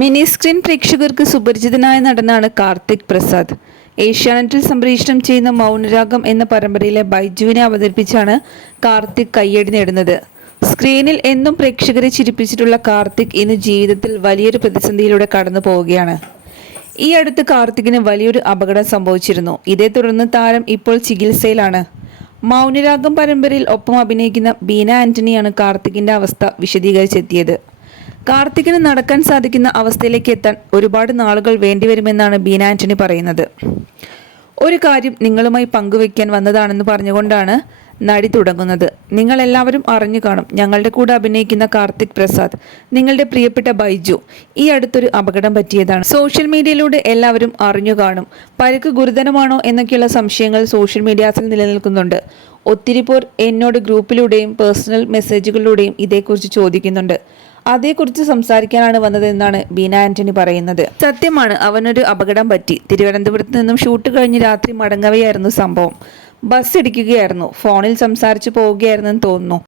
Mini screen പ്രേക്ഷകർക്ക് സുപരിചിതനായ നടനാണ് കാർത്തിക് പ്രസാദ്. ഏഷ്യാനെറ്റിൽ സംപ്രേഷണം ചെയ്യുന്ന മൗനരാഗം എന്ന പരമ്പരയിലെ ബൈജുവിനെ അവതരിപ്പിച്ചാണ് കാർത്തിക് കയ്യടി നേടുന്നത്. സ്ക്രീനിൽ എന്നും പ്രേക്ഷകരെ ചിരിപ്പിച്ചിട്ടുള്ള കാർത്തിക് ഇന്ന് ജീവിതത്തിൽ വലിയൊരു പ്രതിസന്ധിയിലൂടെ കടന്നു പോവുകയാണ്. ഈ അടുത്ത് കാർത്തികിന് വലിയൊരു അപകടം സംഭവിച്ചിരുന്നു. ഇതേ തുടർന്ന് താരം ഇപ്പോൾ ചികിത്സയിലാണ്. മൗനരാഗം പരമ്പരയിൽ ഒപ്പം അഭിനയിക്കുന്ന ബീന ആന്റണിയാണ് കാർത്തികിന്റെ അവസ്ഥ വിശദീകരിച്ചെത്തിയത്. കാർത്തികിന് നടക്കാൻ സാധിക്കുന്ന അവസ്ഥയിലേക്ക് എത്താൻ ഒരുപാട് നാളുകൾ വേണ്ടിവരുമെന്നാണ് ബീന ആന്റണി പറയുന്നത്. ഒരു കാര്യം നിങ്ങളുമായി പങ്കുവെക്കാൻ വന്നതാണെന്ന് പറഞ്ഞുകൊണ്ടാണ് നടി തുടങ്ങുന്നത്. നിങ്ങൾ എല്ലാവരും അറിഞ്ഞു കാണും. ഞങ്ങളുടെ കൂടെ അഭിനയിക്കുന്ന കാർത്തിക് പ്രസാദ് നിങ്ങളുടെ പ്രിയപ്പെട്ട ബൈജു ഈ അടുത്തൊരു അപകടം പറ്റിയതാണ്. സോഷ്യൽ മീഡിയയിലൂടെ എല്ലാവരും അറിഞ്ഞു കാണും. പരുക്ക് ഗുരുതരമാണോ എന്നൊക്കെയുള്ള സംശയങ്ങൾ സോഷ്യൽ മീഡിയാസിൽ നിലനിൽക്കുന്നുണ്ട്. ഒത്തിരി പേർ എന്നോട് ഗ്രൂപ്പിലൂടെയും പേഴ്സണൽ മെസ്സേജുകളിലൂടെയും ഇതേക്കുറിച്ച് ചോദിക്കുന്നുണ്ട്. അതേക്കുറിച്ച് സംസാരിക്കാനാണ് വന്നതെന്നാണ് ബീന ആന്റണി പറയുന്നത്. സത്യമാണ് അവനൊരു അപകടം പറ്റി. തിരുവനന്തപുരത്ത് നിന്നും ഷൂട്ട് കഴിഞ്ഞ് രാത്രി മടങ്ങവെയായിരുന്നു സംഭവം. ബസ് ഇടിക്കുകയായിരുന്നു. ഫോണിൽ സംസാരിച്ചു പോവുകയായിരുന്നെന്ന് തോന്നുന്നു.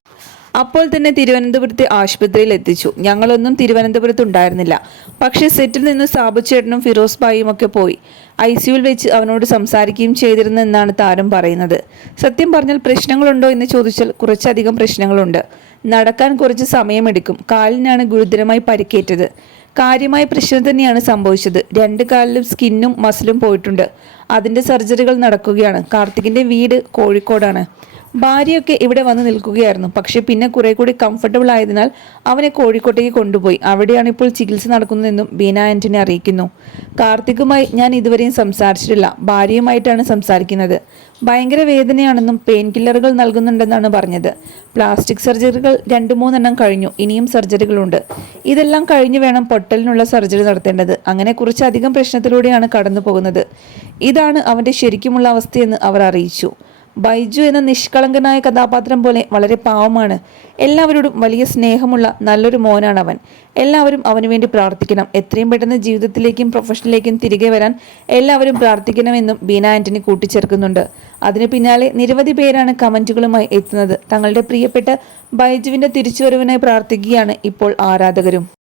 അപ്പോൾ തന്നെ തിരുവനന്തപുരത്തെ ആശുപത്രിയിൽ എത്തിച്ചു. ഞങ്ങളൊന്നും തിരുവനന്തപുരത്ത് ഉണ്ടായിരുന്നില്ല. പക്ഷേ സെറ്റിൽ നിന്ന് സാബു ചേട്ടനും ഫിറോസ് ബായിയും ഒക്കെ പോയി. ഐ സിയുൽ വെച്ച് അവനോട് സംസാരിക്കുകയും ചെയ്തിരുന്നെന്നാണ് താരം പറയുന്നത്. സത്യം പറഞ്ഞാൽ പ്രശ്നങ്ങളുണ്ടോ എന്ന് ചോദിച്ചാൽ കുറച്ചധികം പ്രശ്നങ്ങളുണ്ട്. നടക്കാൻ കുറച്ച് സമയമെടുക്കും. കാലിനാണ് ഗുരുതരമായി പരിക്കേറ്റത്. കാര്യമായ പ്രശ്നം തന്നെയാണ് സംഭവിച്ചത്. രണ്ട് കാലിലും സ്കിന്നും മസിലും പോയിട്ടുണ്ട്. അതിന്റെ സർജറികൾ നടക്കുകയാണ്. കാർത്തികിന്റെ വീട് കോഴിക്കോടാണ്. ഭാര്യയൊക്കെ ഇവിടെ വന്ന് നിൽക്കുകയായിരുന്നു. പക്ഷേ പിന്നെ കുറെ കൂടി കംഫർട്ടബിൾ ആയതിനാൽ അവനെ കോഴിക്കോട്ടേക്ക് കൊണ്ടുപോയി. അവിടെയാണ് ഇപ്പോൾ ചികിത്സ നടക്കുന്നതെന്നും ബീന ആന്റണി അറിയിക്കുന്നു. കാർത്തികുമായി ഞാൻ ഇതുവരെയും സംസാരിച്ചിട്ടില്ല. ഭാര്യയുമായിട്ടാണ് സംസാരിക്കുന്നത്. ഭയങ്കര വേദനയാണെന്നും പെയിൻ കില്ലറുകൾ നൽകുന്നുണ്ടെന്നാണ് പറഞ്ഞത്. പ്ലാസ്റ്റിക് സർജറികൾ രണ്ട് മൂന്നെണ്ണം കഴിഞ്ഞു. ഇനിയും സർജറികളുണ്ട്. ഇതെല്ലാം കഴിഞ്ഞു വേണം പൊട്ടലിനുള്ള സർജറി നടത്തേണ്ടത്. അങ്ങനെ കുറച്ചധികം പ്രശ്നത്തിലൂടെയാണ് കടന്നു പോകുന്നത് ഇതാണ് അവന്റെ ശരിക്കുമുള്ള അവസ്ഥയെന്ന് അവർ അറിയിച്ചു. ബൈജു എന്ന നിഷ്കളങ്കനായ കഥാപാത്രം പോലെ വളരെ പാവമാണ്. എല്ലാവരോടും വലിയ സ്നേഹമുള്ള നല്ലൊരു മോനാണ് അവൻ എല്ലാവരും അവന് വേണ്ടി പ്രാർത്ഥിക്കണം. എത്രയും പെട്ടെന്ന് ജീവിതത്തിലേക്കും പ്രൊഫഷനിലേക്കും തിരികെ വരാൻ എല്ലാവരും പ്രാർത്ഥിക്കണമെന്നും ബീന ആന്റണി കൂട്ടിച്ചേർക്കുന്നുണ്ട്. അതിന് പിന്നാലെ നിരവധി പേരാണ് കമന്റുകളുമായി എത്തുന്നത്. തങ്ങളുടെ പ്രിയപ്പെട്ട ബൈജുവിന്റെ തിരിച്ചുവരവിനായി പ്രാർത്ഥിക്കുകയാണ് ഇപ്പോൾ ആരാധകരും.